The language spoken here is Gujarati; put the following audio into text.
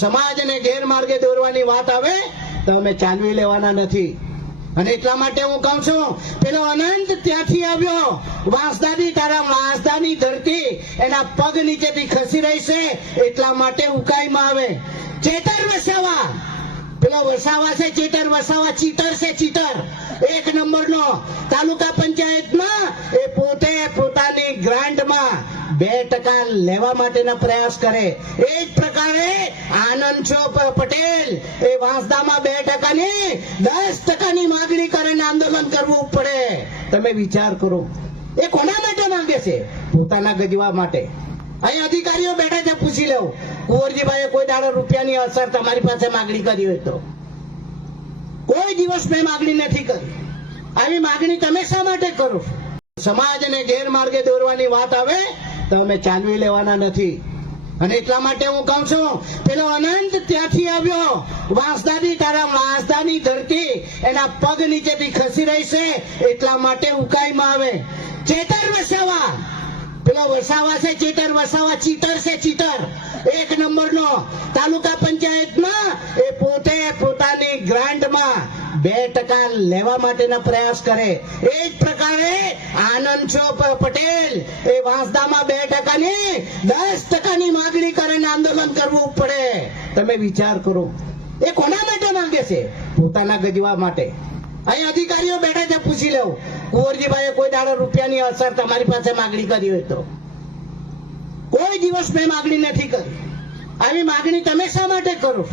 સમાજને ગેરમાર્ગે દોરવાની વાત આવે, તો અમે ચાલવી લેવાના નથી. અને એટલા માટે હું કહું છું, પેલો અનંત ત્યાંથી આવ્યો. વાંસદાની તારા વાંસદાની ધરતી એના પગ નીચેથી ખસી રહી છે, એટલા માટે ઉકાઈમાં આવે. ચેતર વસાવા. પેલો વસાવા છે, ચેતર વસાવા ચીટર છે ચીટર એક નંબરનો તાલુકા પંચાયતમાં એ પોતે પોતાની ગ્રાન્ટમાં લેવા માટેના પ્રયાસ કરે. એ જ પ્રકારે આનંદ છો પટેલ, એ વાંસદામાં બે ટકાની, દસ ટકાની માગણી કરીને આંદોલન કરવું પડે. તમે વિચાર કરો, એ કોના માટે માંગે છે? પોતાના ગજવા માટે. અહીં અધિકારીઓ બેઠા છે, પૂછી લેવું કુંવરજીભાઈએ કોઈ દાડો રૂપિયાની અસર તમારી પાસે માગણી કરી હોય તો. કોઈ દિવસ મેં માગણી નથી કરી. આવી માગણી તમે શા માટે કરો? સમાજને ગેરમાર્ગે દોરવાની વાત આવે તો અમે ચાલવી લેવાના નથી. અને એટલા માટે હું કહું છું, પેલો અનંત ત્યાંથી આવ્યો. વાંસદાની તારા વાંસદાની ધરતી એના પગ નીચેથી ખસી રહી છે, એટલા માટે ઉકાઈમાં આવે. ચેતર વસાવા. પેલો વસાવા છે, ચેતર વસાવા ચીટર છે ચીટર ટકા લેવા માટેના પ્રયાસ કરે. એ જ પ્રકારે આનંદ છો પટેલ, એ વાંસદામાં બે ટકાની, દસ ટકાની માગણી કરીને આંદોલન કરવું પડે. તમે વિચાર કરો. એ કોના માટે માંગે છે? પોતાના ગજવા માટે. અહીં અધિકારીઓ બેઠા છે, પૂછી લેવું કુંવરજીભાઈએ કોઈ દાડો રૂપિયાની અસર તમારી પાસે માગણી કરી હોય તો? કોઈ દિવસ મેં માગણી નથી કરી. આવી માગણી તમે શા માટે કરો?